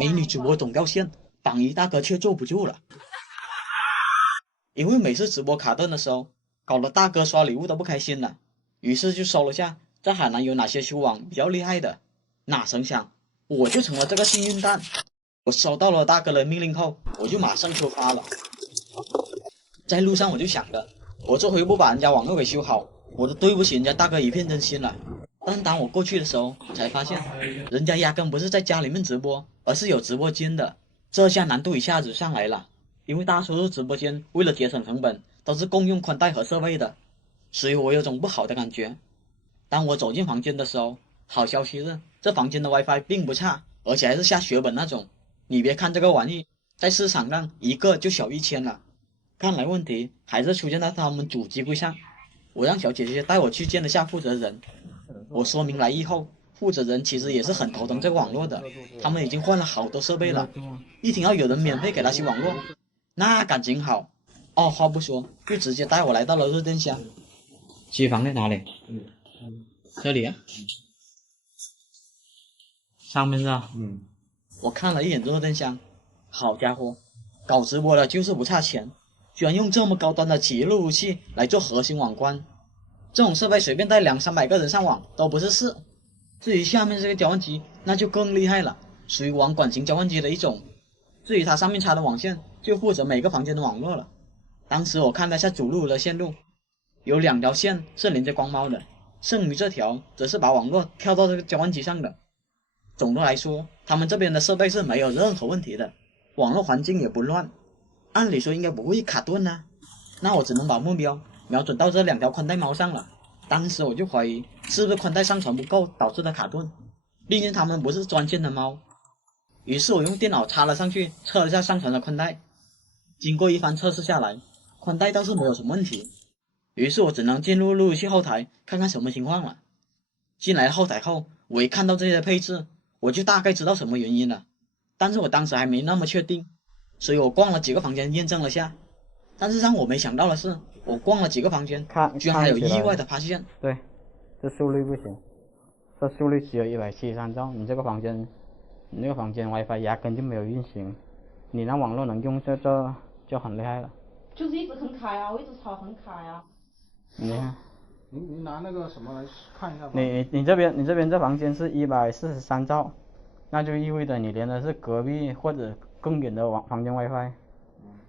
美女主播总掉线，榜一大哥却坐不住了。因为每次直播卡顿的时候，搞得大哥刷礼物都不开心了，于是就搜了下在海南有哪些修网比较厉害的。哪成想，我就成了这个幸运蛋。我收到了大哥的命令后，我就马上出发了。在路上我就想着，我这回不把人家网络给修好，我都对不起人家大哥一片真心了。但当我过去的时候，才发现人家压根不是在家里面直播，而是有直播间的。这下难度一下子上来了，因为大多数直播间为了节省成本，都是共用宽带和设备的，所以我有种不好的感觉。当我走进房间的时候，好消息是这房间的 WiFi 并不差，而且还是下血本那种。你别看这个玩意在市场上一个就小1000了，看来问题还是出现在他们主机柜上。我让小姐姐带我去见了下负责人，我说明来意后，负责人其实也是很头疼这个网络的，他们已经换了好多设备了，一听到有人免费给他修网络，那感情好，二话不说就直接带我来到了热电箱。机房在哪里？这里啊，上面是吧？我看了一眼热电箱，好家伙，搞直播的就是不差钱，居然用这么高端的企业路由器来做核心网关，这种设备随便带200-300个人上网都不是事。至于下面这个交换机，那就更厉害了，属于网管型交换机的一种。至于它上面插的网线，就负责每个房间的网络了。当时我看了下主路的线路，有2条线是连接光猫的，剩余这条则是把网络跳到这个交换机上的。总的来说，他们这边的设备是没有任何问题的，网络环境也不乱，按理说应该不会卡顿啊。那我只能把目标瞄准到这2条宽带猫上了。当时我就怀疑是不是宽带上传不够导致的卡顿，毕竟他们不是专线的猫。于是我用电脑插了上去，测了下上传的宽带。经过一番测试下来，宽带倒是没有什么问题。于是我只能进入路由器后台看看什么情况了。进来后台后，我一看到这些配置，我就大概知道什么原因了。但是我当时还没那么确定，所以我逛了几个房间验证了下。但是让我没想到的是，我逛了几个房间，居然还有意外的发现。对，这速率不行，这速率只有173兆，你那个房间 WiFi 压根就没有运行，你那网络能用这就很厉害了。就是一直很卡呀，我一直吵很卡呀。你看，你拿那个什么来看一下吧。你这边这房间是143兆，那就意味着你连的是隔壁或者更远的房间 WiFi。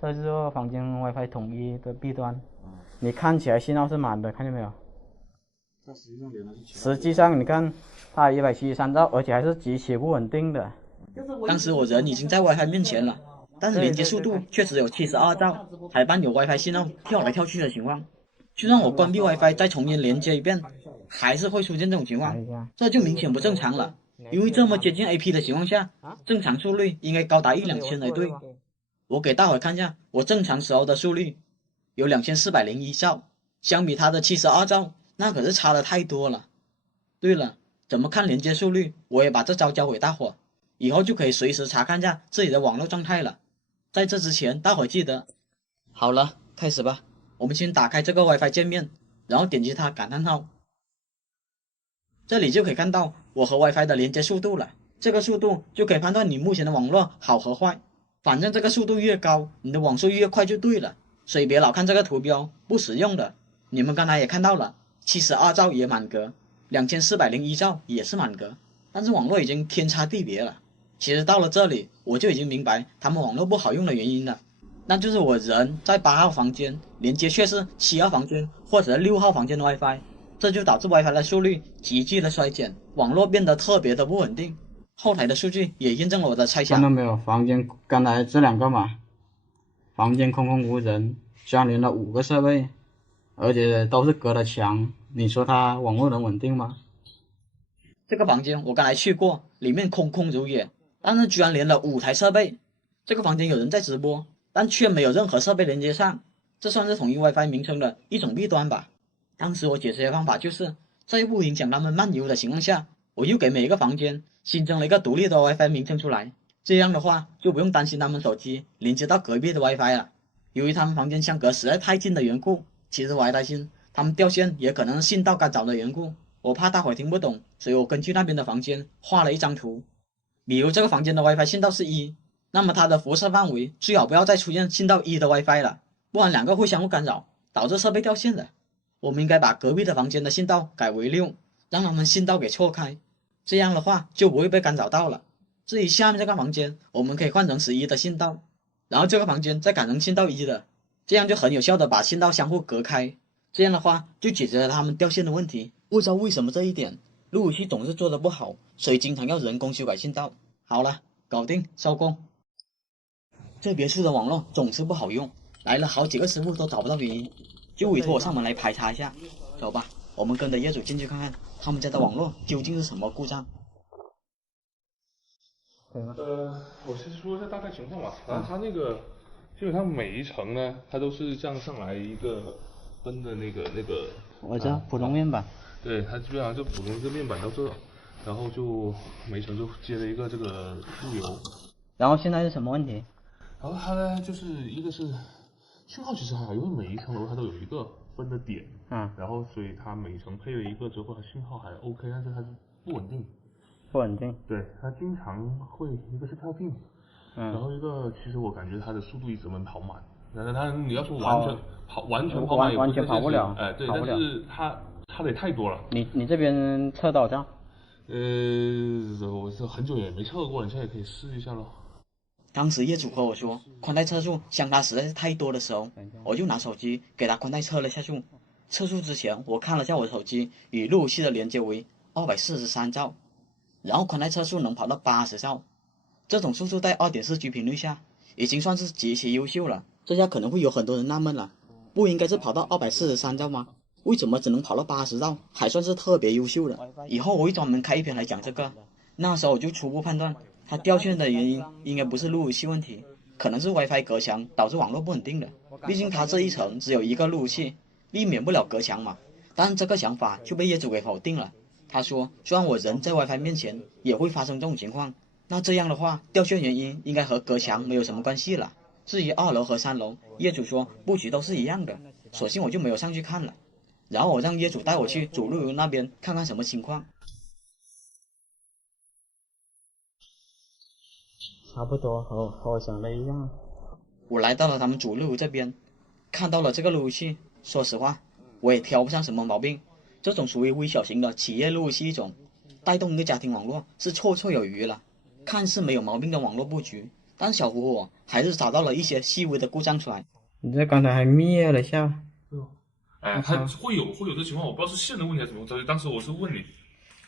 这是房间 WiFi 统一的弊端。你看起来信号是满的，看见没有？它实际上连的是实际上你看，它173兆，而且还是极其不稳定的。当时我人已经在 WiFi 面前了，但是连接速度却只有72兆，还伴有 WiFi 信号跳来跳去的情况。就算我关闭 WiFi 再重新连接一遍，还是会出现这种情况，这就明显不正常了。因为这么接近 AP 的情况下，正常速率应该高达1-2千才对。我给大伙看一下我正常时候的速率，有2401兆，相比它的72兆，那可是差的太多了。对了，怎么看连接速率，我也把这招教给大伙，以后就可以随时查看一下自己的网络状态了。在这之前，大伙记得，好了，开始吧。我们先打开这个 WiFi 界面，然后点击它感叹号，这里就可以看到我和 WiFi 的连接速度了。这个速度就可以判断你目前的网络好和坏，反正这个速度越高，你的网速越快就对了。所以别老看这个图标不实用的。你们刚才也看到了，72兆也满格，2401兆也是满格，但是网络已经天差地别了。其实到了这里，我就已经明白他们网络不好用的原因了。那就是我人在8号房间，连接却是7号房间或者6号房间的 WiFi， 这就导致 WiFi 的速率急剧的衰减，网络变得特别的不稳定。后台的数据也验证了我的猜想。看到没有？房间刚才这2个嘛，房间空空无人，相连了5个设备，而且都是隔了墙，你说它网络能稳定吗？这个房间我刚才去过，里面空空如也，但是居然连了5台设备。这个房间有人在直播，但却没有任何设备连接上，这算是统一 WiFi 名称的一种弊端吧。当时我解决的方法就是，在不影响他们漫游的情况下，我又给每一个房间新增了一个独立的 WiFi 名称出来，这样的话就不用担心他们手机连接到隔壁的 WiFi 了。由于他们房间相隔实在太近的缘故，其实我还担心他们掉线也可能是信道干扰的缘故，我怕大伙听不懂，所以我根据那边的房间画了一张图。比如这个房间的 WiFi 信道是1，那么它的辐射范围最好不要再出现信道1的 WiFi 了，不然两个会相互干扰，导致设备掉线的。我们应该把隔壁的房间的信道改为6，让他们信道给错开，这样的话就不会被干扰到了。至于下面这个房间，我们可以换成11的信道，然后这个房间再改成信道1的，这样就很有效的把信道相互隔开。这样的话就解决了他们掉线的问题。不知道为什么这一点路由器总是做的不好，所以经常要人工修改信道。好了，搞定，收工。这别墅的网络总是不好用，来了好几个师傅都找不到原因，就委托我上门来排查一下。走吧，我们跟着业主进去看看他们家的网络究竟是什么故障。我先说一下大概情况吧。它那个基本上每一层呢，它都是这样上来一个分的那个。我知道普通面板。对，它基本上就普通一个面板到这，然后就每层就接了一个这个路由。然后现在是什么问题？然后它呢，就是一个是信号其实还好，因为每一层楼它都有一个分的点，然后所以它每层配了一个之后，它信号还 OK， 但是它是不稳定。不稳定。对，它经常会一个是跳屏，然后一个其实我感觉它的速度一直没跑满，但是它你要说完全跑满也完全跑不了，对，但是它得太多了。你这边测多少兆？我是很久也没测过，你现在也可以试一下咯。当时业主和我说宽带测速相差实在是太多的时候，我就拿手机给他宽带测了下速。测速之前我看了下我的手机与路由器的连接为243兆，然后宽带测速能跑到80兆，这种速度在 2.4G 频率下已经算是极其优秀了。这下可能会有很多人纳闷了，不应该是跑到243兆吗？为什么只能跑到80兆，还算是特别优秀的？以后我会专门开一篇来讲这个。那时候我就初步判断它掉线的原因应该不是路由器问题，可能是 WiFi 隔墙导致网络不稳定的。毕竟它这一层只有一个路由器，避免不了隔墙嘛。但这个想法就被业主给否定了。他说虽然我人在 WiFi 面前也会发生这种情况，那这样的话掉线原因应该和隔墙没有什么关系了。至于2楼和3楼，业主说布局都是一样的，索性我就没有上去看了。然后我让业主带我去主路由那边看看什么情况。差不多和我想的一样。我来到了他们主路由这边，看到了这个路由器，说实话我也挑不上什么毛病，这种属于微小型的企业路由器一种，带动一个家庭网络是绰绰有余了。看似没有毛病的网络布局，但小胡我还是找到了一些细微的故障出来。你这刚才还灭了下。它会有这情况，我不知道是线的问题还是什么，所以当时我是问你，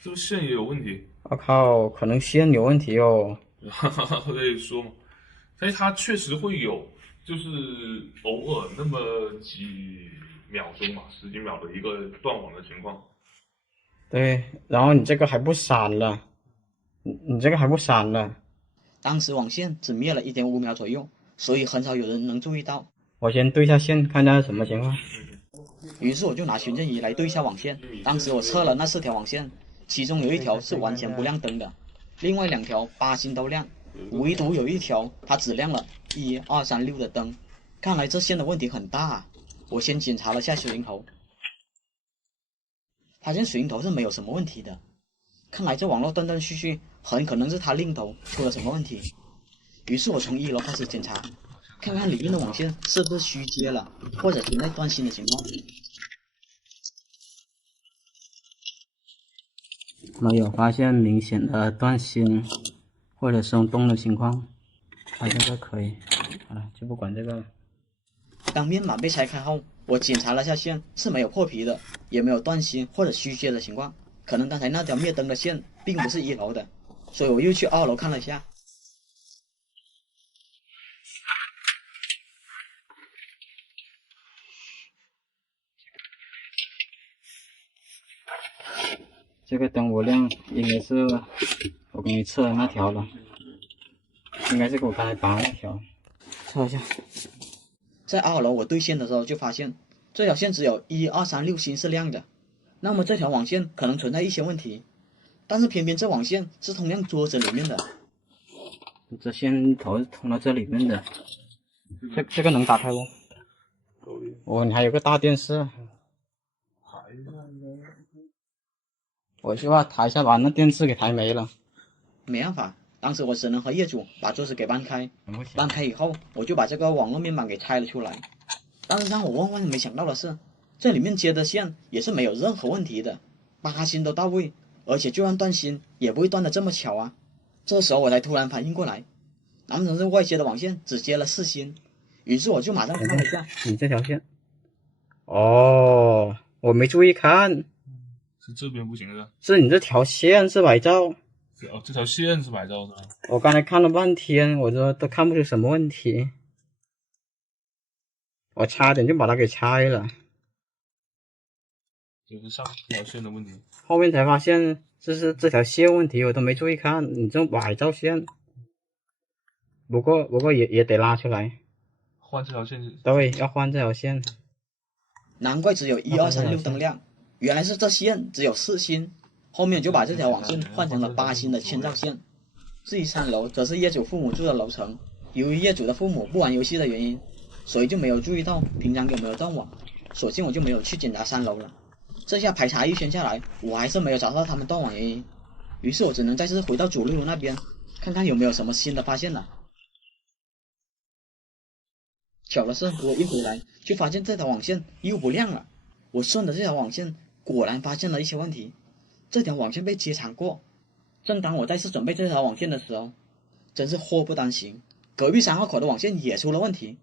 是不是线也有问题？我靠，可能线有问题哦。可以说嘛，但是它确实会有，就是偶尔那么几秒钟嘛，10几秒的一个断网的情况。对，然后你这个还不闪了，你这个还不闪了。当时网线只灭了1.5秒左右，所以很少有人能注意到。我先对一下线，看一下是什么情况。于是我就拿寻阵仪来对一下网线。当时我测了那4条网线，其中有1条是完全不亮灯的，另外2条8星都亮，唯独有1条它只亮了1、2、3、6的灯。看来这线的问题很大啊。我先检查了下水龙头，发现水龙头是没有什么问题的。看来这网络断断续续，很可能是它另头出了什么问题。于是我从1楼开始检查，看看里面的网线是不是虚接了，或者存在断芯的情况。没有发现明显的断芯或者松动的情况，它这个可以。好了，就不管这个了。当面板被拆开后，我检查了下线，是没有破皮的，也没有断芯或者虚接的情况。可能刚才那条灭灯的线并不是1楼的，所以我又去2楼看了一下。这个灯我亮应该是我给你测的那条了，应该是我刚才拔那条，测一下。在2楼我对线的时候就发现这条线只有1、2、3、6星是亮的，那么这条网线可能存在一些问题，但是偏偏这网线是通向桌子里面的。这线头是通到这里面的，这个能打开不？哦，你还有个大电视。我去把抬一下，把那电视给抬没了。没办法，当时我只能和业主把桌子给搬开，搬开以后我就把这个网络面板给拆了出来。但是让我万万没想到的是，这里面接的线也是没有任何问题的，8芯都到位，而且就算断芯也不会断的这么巧啊。这时候我才突然反应过来，难道是外接的网线只接了4芯？于是我就马上看了一下，你这条线，哦，我没注意看，是这边不行是吧？是你这条线是白噪。哦，这条线是白噪是吧？我刚才看了半天，我说都看不出什么问题，我差点就把它给拆了。就是上条线的问题。后面才发现这条线问题，我都没注意看，你这白噪线。不过也得拉出来。换这条线。对，要换这条线。难怪只有1、2、3、6灯亮，原来是这线只有4芯。后面就把这条网线换成了8芯的千兆线。至于3楼，则是业主父母住的楼层。由于业主的父母不玩游戏的原因，所以就没有注意到平常有没有断网，索性我就没有去检查3楼了。这下排查一圈下来，我还是没有找到他们断网原因。于是我只能再次回到主路那边，看看有没有什么新的发现了。巧的是，我一回来就发现这条网线又不亮了。我顺着这条网线，果然发现了一些问题。这条网线被接长过。正当我再次准备这条网线的时候，真是祸不单行，隔壁3号口的网线也出了问题。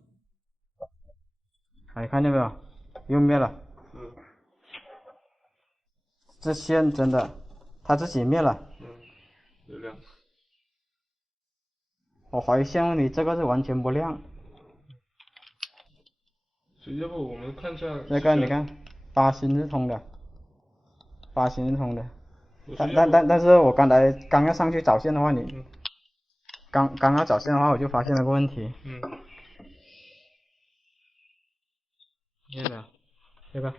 哎，看见没有？又灭了。这线真的，它自己灭了。有亮。我怀疑线问题，这个是完全不亮。所以要不我们看一下。这个你看，8芯是通的，8芯是通的。但是我刚要上去找线的话，刚要找线的话，我就发现了个问题。看见没有？这个。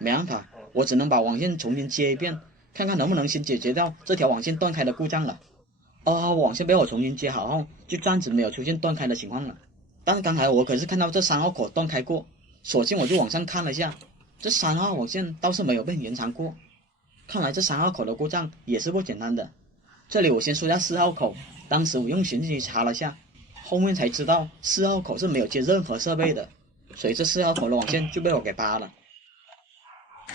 没办法，我只能把网线重新接一遍，看看能不能先解决掉这条网线断开的故障了。2号网线被我重新接好后，就暂时没有出现断开的情况了。但是刚才我可是看到这3号口断开过，索性我就往上看了一下，这3号网线倒是没有被延长过。看来这3号口的故障也是不简单的。这里我先说下4号口，当时我用寻迹查了下，后面才知道4号口是没有接任何设备的，所以这4号口的网线就被我给扒了。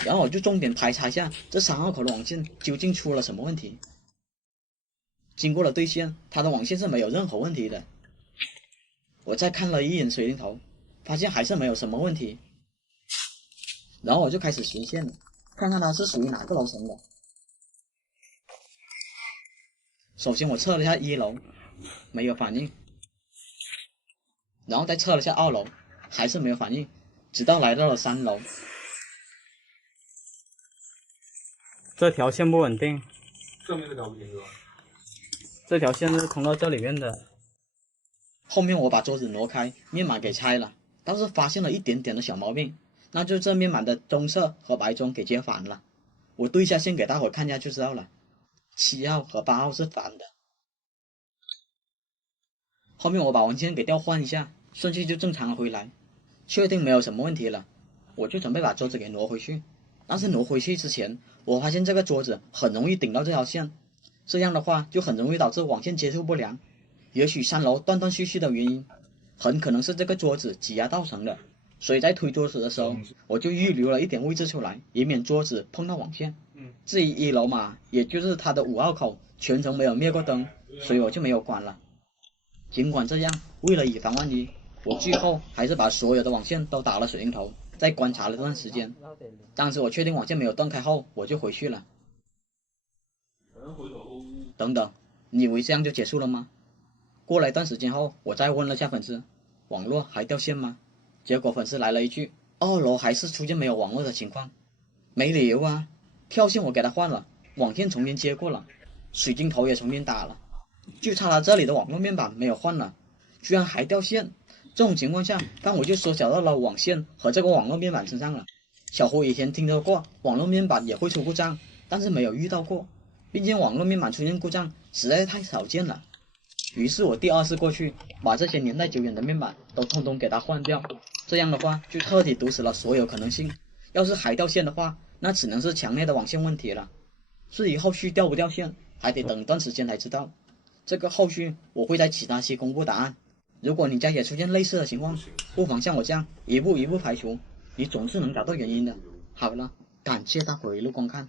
然后我就重点排查一下这3号口的网线究竟出了什么问题。经过了对线，它的网线是没有任何问题的。我再看了一眼水龙头，发现还是没有什么问题。然后我就开始寻线了，看看它是属于哪个楼层的。首先我测了一下1楼，没有反应。然后再测了一下2楼，还是没有反应，直到来到了3楼。这条线不稳定。正面这条不行是吧？这条线是通到这里面的。后面我把桌子挪开，面板给拆了，倒是发现了一点点的小毛病，那就是这面板的棕色和白中给接反了。我对一下线给大伙看一下就知道了，7号和8号是反的。后面我把网线给调换一下，顺序就正常了回来，确定没有什么问题了，我就准备把桌子给挪回去。但是挪回去之前，我发现这个桌子很容易顶到这条线，这样的话就很容易导致网线接触不良。也许3楼断断续续的原因，很可能是这个桌子挤压造成的。所以在推桌子的时候，我就预留了一点位置出来，以免桌子碰到网线。至于1楼嘛，也就是它的5号口全程没有灭过灯，所以我就没有关了。尽管这样，为了以防万一，我最后还是把所有的网线都打了水龙头，再观察了一段时间。当时我确定网线没有断开后，我就回去了。等等，你以为这样就结束了吗？过了一段时间后，我再问了下粉丝，网络还掉线吗？结果粉丝来了一句，2楼还是出现没有网络的情况。没理由啊，跳线我给他换了，网线重新接过了，水晶头也重新打了，就差他这里的网络面板没有换了，居然还掉线。这种情况下，但我就缩小到了网线和这个网络面板身上了。小胡以前听说过网络面板也会出故障，但是没有遇到过，毕竟网络面板出现故障实在太少见了。于是我第2次过去，把这些年代久远的面板都通通给它换掉，这样的话就彻底堵死了所有可能性。要是还掉线的话，那只能是强烈的网线问题了。至于后续掉不掉线，还得等一段时间才知道。这个后续我会在其他期公布答案。如果你家也出现类似的情况，不妨像我这样一步一步排除，你总是能找到原因的。好了，感谢大伙一路观看。